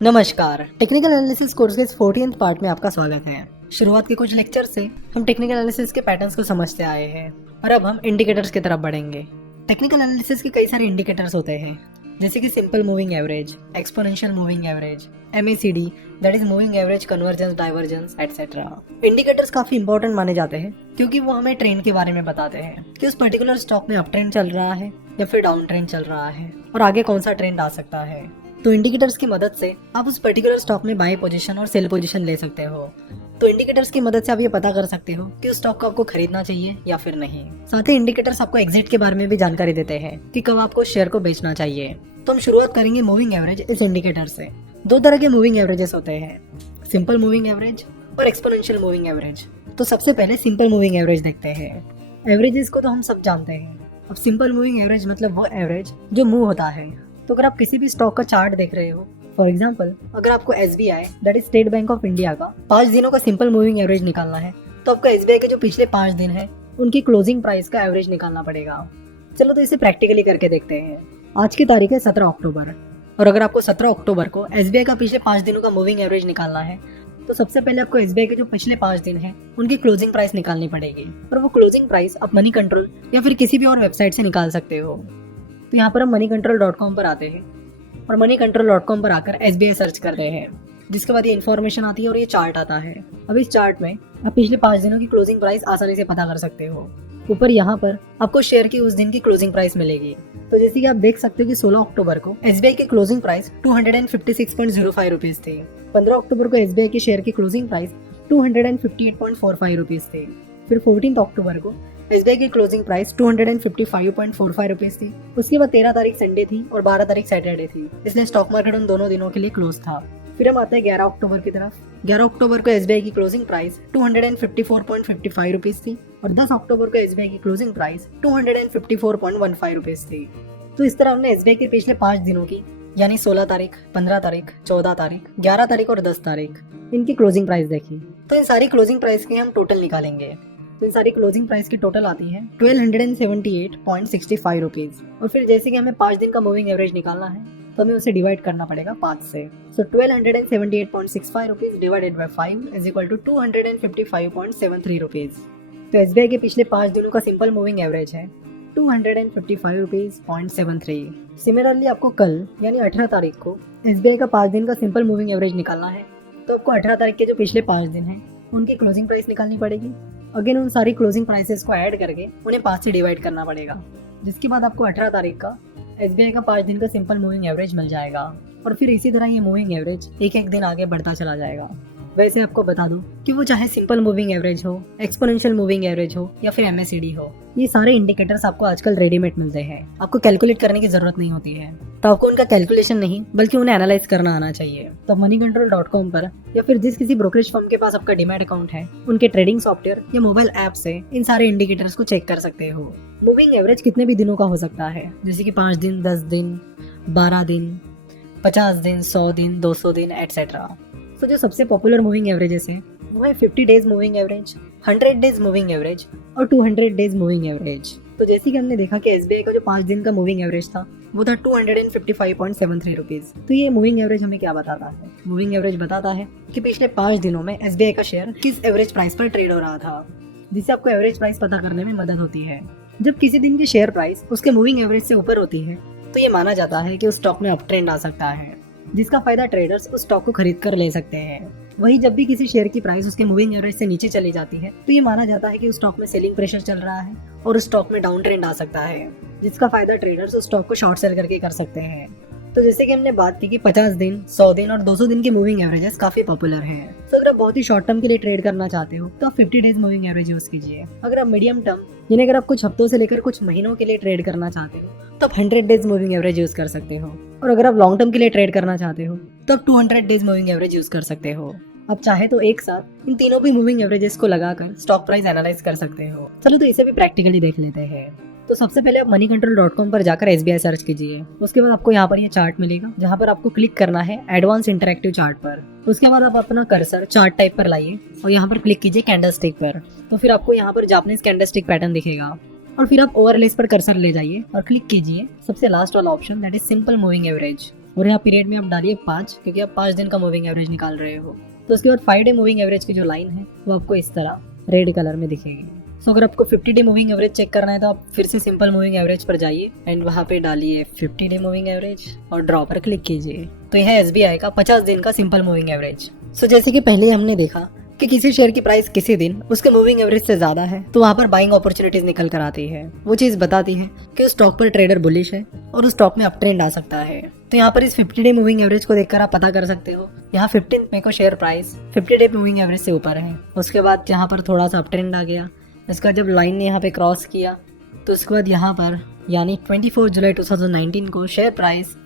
नमस्कार, technical analysis course के इस 14th पार्ट में आपका स्वागत है। शुरुआत के कुछ लेक्चर से हम टेक्निकल एनालिसिस के पैटर्न्स को समझते आए हैं और अब हम इंडिकेटर्स की तरफ बढ़ेंगे। टेक्निकल एनालिसिस के कई सारे इंडिकेटर्स होते हैं, जैसे कि simple moving average, exponential moving average, MACD that is moving average convergence divergence etcetera. Indicators काफी इंपॉर्टेंट माने जाते हैं क्योंकि वो हमें ट्रेंड के बारे में बताते हैं कि उस पर्टिकुलर स्टॉक में अप ट्रेंड चल रहा है या फिर डाउन ट्रेंड चल रहा है और आगे कौन सा ट्रेंड आ सकता है। तो इंडिकेटर्स की मदद से आप उस पर्टिकुलर स्टॉक में बाय पोजीशन और सेल पोजीशन ले सकते हो। तो इंडिकेटर्स की मदद से आप ये पता कर सकते हो कि उस स्टॉक को आपको खरीदना चाहिए या फिर नहीं। साथ ही इंडिकेटर्स आपको एग्जिट के बारे में भी जानकारी देते हैं कि कब आपको शेयर को बेचना चाहिए। तो हम शुरुआत करेंगे मूविंग एवरेज इस इंडिकेटर से। दो तरह के मूविंग एवरेजेस होते हैं, सिंपल मूविंग एवरेज और एक्सपोनेंशियल मूविंग एवरेज। तो सबसे पहले सिंपल मूविंग एवरेज देखते हैं। एवरेजेस को तो हम सब जानते हैं। अब सिंपल मूविंग एवरेज मतलब वो एवरेज जो मूव होता है। तो अगर आप किसी भी स्टॉक का चार्ट देख रहे हो, फॉर एग्जाम्पल अगर आपको SBI that is state bank of India का 5 दिनों का सिंपल मूविंग एवरेज निकालना है, तो आपको SBI के जो पिछले 5 दिन है उनकी क्लोजिंग प्राइस का एवरेज निकालना पड़ेगा। चलो तो इसे प्रैक्टिकली करके देखते हैं। आज की तारीख है 17 अक्टूबर और अगर आपको 17 अक्टूबर को SBI का पिछले 5 दिनों का मूविंग एवरेज निकालना है, तो सबसे पहले आपको SBI के जो पिछले 5 दिन है उनकी क्लोजिंग प्राइस निकालनी पड़ेगी और वो क्लोजिंग प्राइस आप मनी कंट्रोल या फिर किसी भी और वेबसाइट से निकाल सकते हो। तो यहाँ पर हम moneycontrol.com पर आते हैं और moneycontrol.com पर आकर SBI सर्च करते हैं, जिसके बाद ये इन्फॉर्मेशन आती है और ये चार्ट आता है। अब इस चार्ट में आप पिछले 5 दिनों की क्लोजिंग प्राइस आसानी से पता कर सकते हो। ऊपर यहाँ पर आपको शेयर की उस दिन की क्लोजिंग प्राइस मिलेगी। तो जैसे कि आप देख सकते हो कि 16 अक्टूबर को SBI की क्लोजिंग प्राइस 256.05 रुपीज थी। 15 अक्टूबर को SBI की शेयर की क्लोजिंग प्राइस 258.45 रुपीज थी। फिर 14 अक्टूबर को SBI की क्लोजिंग प्राइस 255.45 रुपीज थी। उसके बाद 13 तारीख संडे थी और 12 तारीख सैटरडे थी, इसलिए स्टॉक मार्केट उन दोनों दिनों के लिए क्लोज था। फिर हम आते हैं 11 अक्टूबर की तरफ। 11 अक्टूबर को SBI की क्लोजिंग प्राइस 254.55 रुपीज थी और 10 अक्टूबर को SBI की क्लोजिंग प्राइस 254.15 रुपीज थी। तो इस तरह हमने SBI के पिछले 5 दिनों की यानी 16 तारीख, 15 तारीख, 14 तारीख, 11 तारीख और 10 तारीख इनकी क्लोजिंग प्राइस देखी। तो इन सारी क्लोजिंग प्राइस के हम टोटल निकालेंगे। तो इन सारी क्लोजिंग प्राइस की टोटल आती है 1278.65 रुपीज। और फिर जैसे कि हमें 5 दिन का मूविंग एवरेज निकालना है, तो हमें उसे डिवाइड करना पड़ेगा 5 से। So 1278.65 rupees divided by 5 is equal to 255.73 rupees. तो SBI के पिछले 5 दिनों का सिंपल मूविंग एवरेज है 255 रुपीज 0.73। सिमिलरली आपको कल यानी 18 तारीख को SBI का 5 दिन का सिंपल मूविंग एवरेज निकालना है, तो आपको 18 तारीख के जो पिछले 5 दिन हैं उनकी क्लोजिंग प्राइस निकालनी पड़ेगी। अगेन उन सारी क्लोजिंग प्राइसेस को ऐड करके उन्हें 5 से डिवाइड करना पड़ेगा, जिसके बाद आपको 18 तारीख का SBI का 5 दिन का सिंपल मूविंग एवरेज मिल जाएगा। और फिर इसी तरह ये मूविंग एवरेज एक एक दिन आगे बढ़ता चला जाएगा। वैसे आपको बता दूं कि वो चाहे सिंपल मूविंग एवरेज हो, एक्सपोनेंशियल मूविंग एवरेज हो या फिर MACD हो, ये सारे इंडिकेटर्स आपको आजकल रेडीमेड मिलते हैं। आपको कैलकुलेट करने की जरूरत नहीं होती है। तो आपको उनका कैलकुलेशन नहीं बल्कि उन्हें एनालाइज करना आना चाहिए। तो moneycontrol.com पर या फिर जिस किसी ब्रोकरेज फर्म के पास आपका डीमैट अकाउंट है, उनके ट्रेडिंग सॉफ्टवेयर या मोबाइल ऐप से इन सारे इंडिकेटर्स को चेक कर सकते हो। मूविंग एवरेज कितने भी दिनों का हो सकता है, जैसे कि 5 दिन, 10 दिन, 12 दिन, 50 दिन, 100 दिन, 200 दिन एटसेट्रा। तो जो सबसे पॉपुलर मूविंग एवरेजेस हैं वो है 50 days moving average, 100 days moving average और 200 डेज मूविंग एवरेज। तो जैसे कि हमने देखा कि SBI का जो 5 दिन का मूविंग एवरेज था वो था 255.73 रुपीज। तो ये मूविंग एवरेज हमें क्या बताता है? मूविंग एवरेज बताता है कि पिछले 5 दिनों में SBI का शेयर किस एवरेज प्राइस पर ट्रेड हो रहा था, जिससे आपको एवरेज प्राइस पता करने में मदद होती है। जब किसी दिन की शेयर प्राइस उसके मूविंग एवरेज से ऊपर होती है, तो ये माना जाता है कि उस स्टॉक में अप ट्रेंड आ सकता है, जिसका फायदा ट्रेडर्स उस स्टॉक को खरीद कर ले सकते हैं। वहीं जब भी किसी शेयर की प्राइस उसके मूविंग एवरेज से नीचे चली जाती है, तो ये माना जाता है कि उस स्टॉक में सेलिंग प्रेशर चल रहा है और उस स्टॉक में डाउन ट्रेंड आ सकता है, जिसका फायदा ट्रेडर्स उस स्टॉक को शॉर्ट सेल करके कर सकते हैं। तो जैसे कि हमने बात की कि 50 दिन, 100 दिन और 200 दिन के मूविंग एवरेजेस काफी पॉपुलर हैं। तो अगर आप बहुत ही शॉर्ट टर्म के लिए ट्रेड करना चाहते हो तो आप 50 डेज मूविंग एवरेज यूज कीजिए। अगर आप मीडियम टर्म यानी अगर आप कुछ हफ्तों से लेकर कुछ महीनों के लिए ट्रेड करना चाहते हो तो आप 100 डेज मूविंग एवरेज यूज कर सकते हो। और अगर आप लॉन्ग टर्म के लिए ट्रेड करना चाहते हो तो आप 200 डेज मूविंग एवरेज यूज कर सकते हो। आप चाहे तो एक साथ इन तीनों भी मूविंग एवरेजेस को लगाकर स्टॉक प्राइस एनालाइज कर सकते हो। चलो तो इसे भी प्रैक्टिकली देख लेते हैं। तो सबसे पहले आप moneycontrol.com पर जाकर SBI सर्च कीजिए। उसके बाद आपको यहाँ पर ये चार्ट मिलेगा, जहाँ पर आपको क्लिक करना है एडवांस इंटरैक्टिव चार्ट पर। उसके बाद आप अपना कर्सर चार्ट टाइप पर लाइए और यहाँ पर क्लिक कीजिए कैंडलस्टिक पर। तो फिर आपको यहाँ पर जापानीज कैंडलस्टिक पैटर्न दिखेगा और फिर आप ओवरलेस पर कर्सर ले जाइए और क्लिक कीजिए सबसे लास्ट वाला option that is simple moving average. और यहाँ पीरियड में आप डालिए 5, क्योंकि आप 5 दिन का मूविंग एवरेज निकाल रहे हो। तो उसके बाद 5 डे मूविंग एवरेज की जो लाइन है वो आपको इस तरह रेड कलर में दिखेगी। सो अगर आपको 50 डे मूविंग एवरेज चेक करना है तो आप फिर से सिंपल मूविंग एवरेज पर जाइए एंड वहाँ पे डालिए 50 डे मूविंग एवरेज और ड्रॉ पर क्लिक कीजिए। तो यह है SBI का 50 दिन का सिंपल मूविंग एवरेज। सो जैसे कि पहले हमने देखा कि किसी शेयर की प्राइस किसी दिन उसके मूविंग एवरेज से ज्यादा है तो वहाँ पर बाइंग अपॉर्चुनिटीज निकल कर आती है। वो चीज बताती है कि उस स्टॉक पर ट्रेडर बुलिश है और उस स्टॉक में अप ट्रेंड आ सकता है। तो यहाँ पर इस 50 डे मूविंग एवरेज को देखकर आप पता कर सकते हो। यहाँ 15 मई को share price 50 day moving average से ऊपर है। उसके बाद यहाँ पर थोड़ा सा अप ट्रेंड आ गया। इसका जब लाइन ने यहाँ पे क्रॉस किया तो उसके बाद यहाँ पर यानी 24 जुलाई 2019 को शेयर प्राइस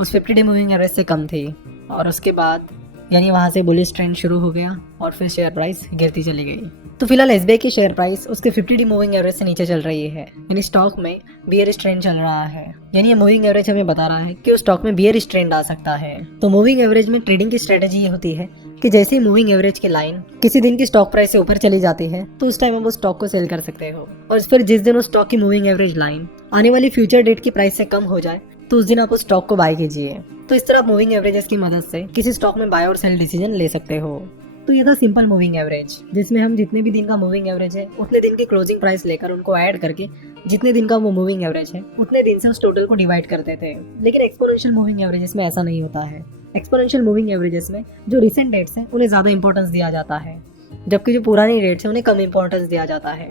उस 50 डे मूविंग एवरेज से कम थी और उसके बाद यानी वहाँ से बुलिश ट्रेंड शुरू हो गया और फिर शेयर प्राइस गिरती चली गई। तो फिलहाल SBI की शेयर प्राइस उसके 50 डे मूविंग एवरेज से नीचे चल रही है, यानी स्टॉक में बियरिश ट्रेंड चल रहा है। यानी ये मूविंग एवरेज हमें बता रहा है कि उस स्टॉक में बियरिश ट्रेंड आ सकता है। तो मूविंग एवरेज में ट्रेडिंग की स्ट्रेटेजी ये होती है कि जैसे ही मूविंग एवरेज की लाइन किसी दिन की स्टॉक प्राइस से ऊपर चली जाती है तो उस टाइम आप उस स्टॉक को सेल कर सकते हो और फिर जिस दिन उस स्टॉक की मूविंग एवरेज लाइन आने वाली फ्यूचर डेट की प्राइस से कम हो जाए तो उस दिन आप उस स्टॉक को बाय कीजिए। तो इस तरह आप मूविंग एवरेजेस की मदद से किसी स्टॉक में बाय और सेल डिसीजन ले सकते हो। तो ये था सिंपल मूविंग एवरेज, जिसमें हम जितने भी दिन का मूविंग एवरेज है उतने दिन की क्लोजिंग प्राइस लेकर उनको ऐड करके जितने दिन का वो मूविंग एवरेज है उतने दिन से उस टोटल को डिवाइड करते थे। लेकिन एक्सपोनेंशियल मूविंग एवरेजेस में ऐसा नहीं होता है। एक्सपोनेंशियल मूविंग एवरेजेस में जो रिसेंट डेट्स हैं उन्हें ज़्यादा इंपॉर्टेंस दिया जाता है, जबकि जो पुरानी डेट्स हैं उन्हें कम इंपॉर्टेंस दिया जाता है।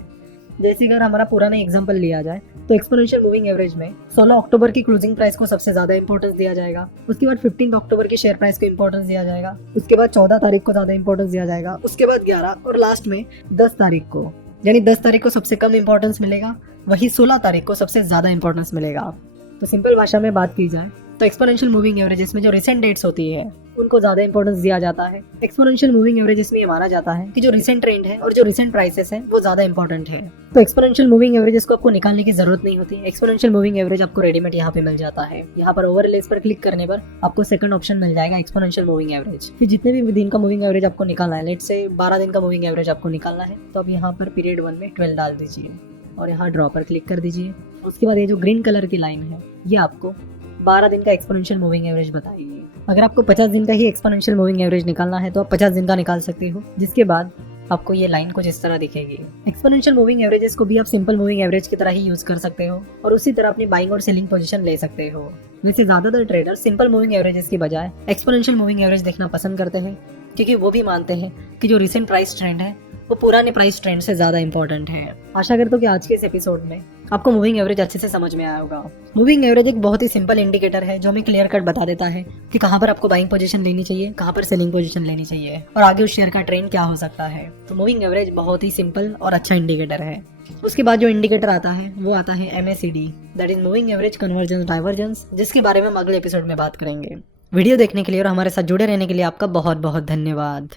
जैसे अगर हमारा पुराना एग्जांपल लिया जाए तो एक्सपोनेंशियल मूविंग एवरेज में 16 अक्टूबर की क्लोजिंग प्राइस को सबसे ज्यादा इंपॉर्टेंस दिया जाएगा। उसके बाद 15 अक्टूबर की शेयर प्राइस को इंपॉर्टेंस दिया जाएगा। उसके बाद 14 तारीख को ज्यादा इंपॉर्टेंस दिया जाएगा। उसके बाद 11 और लास्ट में 10 तारीख को, यानी 10 तारीख को सबसे कम इंपॉर्टेंस मिलेगा, वही 16 तारीख को सबसे ज्यादा इंपॉर्टेंस मिलेगा। तो सिंपल भाषा में बात की जाए तो एक्सपोनेंशियल मूविंग एवरेजेस में जो रिसेंट डेट्स होती है उनको ज्यादा इंपॉर्टेंस दिया जाता है। एक्सपोनेंशियल मूविंग एवरेजेस में ये माना जाता है कि जो रिसेंट ट्रेंड है और जो रिसेंट प्राइसेस है वो ज्यादा इंपॉर्टेंट है। तो एक्सपोनेंशियल मूविंग एवरेजेस को आपको निकालने की जरूरत नहीं होती। एक्सपोनेंशियल मूविंग एवरेज आपको रेडीमेड यहाँ पे मिल जाता है। यहाँ पर ओवरलेस पर क्लिक करने पर आपको सेकंड ऑप्शन मिल जाएगा एक्सपोनेंशियल मूविंग एवरेज। फिर जितने भी दिन का मूविंग एवरेज आपको निकालना है, लेट से 12 दिन का मूविंग एवरेज आपको निकालना है, तो आप यहाँ पर पीरियड 1 में 12 डाल दीजिए और यहाँ ड्रॉ पर क्लिक कर दीजिए। उसके बाद ये जो ग्रीन कलर की लाइन है ये आपको 12 दिन का एक्सपोनेंशियल मूविंग एवरेज बताइए। अगर आपको 50 दिन का ही एक्सपोनेंशियल मूविंग एवरेज निकालना है तो आप 50 दिन का निकाल सकते हो, जिसके बाद आपको ये लाइन कुछ इस तरह दिखेगी। एक्सपोनेंशियल मूविंग एवरेजेस को भी आप सिंपल मूविंग एवरेज की तरह ही यूज कर सकते हो और उसी तरह अपनी बाइंग और सेलिंग पोजीशन ले सकते हो। वैसे ज्यादातर ट्रेडर सिंपल मूविंग एवरेजेस की बजाय एक्सपोनेंशियल मूविंग एवरेज देखना पसंद करते हैं, क्योंकि वो भी मानते हैं कि जो रिसेंट प्राइस ट्रेंड है वो पुराने प्राइस ट्रेंड से ज्यादा इंपॉर्टेंट है। आशा करता हूँ कि आज के इस एपिसोड में आपको मूविंग एवरेज अच्छे से समझ में आया होगा। मूविंग एवरेज एक बहुत ही सिंपल इंडिकेटर है जो हमें क्लियर कट बता देता है कि कहाँ पर आपको बाइंग पोजीशन लेनी चाहिए, कहाँ पर सेलिंग पोजीशन लेनी चाहिए और आगे उस शेयर का ट्रेंड क्या हो सकता है। तो मूविंग एवरेज बहुत ही सिंपल और अच्छा इंडिकेटर है। उसके बाद जो इंडिकेटर आता है वो आता है MACD, that is moving average convergence divergence, जिसके बारे में हम अगले एपिसोड में बात करेंगे। वीडियो देखने के लिए और हमारे साथ जुड़े रहने के लिए आपका बहुत बहुत धन्यवाद।